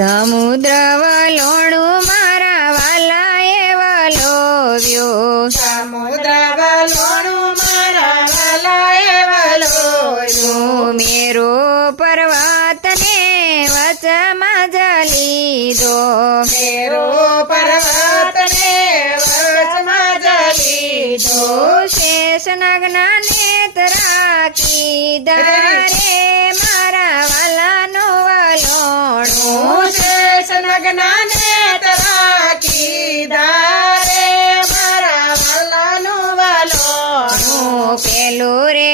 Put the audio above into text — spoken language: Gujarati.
સમુદ્ર વલોણું મારા વાલાએ વલોવ્યો સમુદ્ર વલોણું મારા વાલાએ વલોવ્યો મેરો પર્વતને વચમાં જ લીધો મેરો પર્વતને વચમાં જ લીધો શેષ નગ્ન નેત્રા કીધા રે મારા વાલાનો વલોણું શેષ નગ્ન નેત્રા કીધા રે મારા વાલાનું વલોણું પેલું રે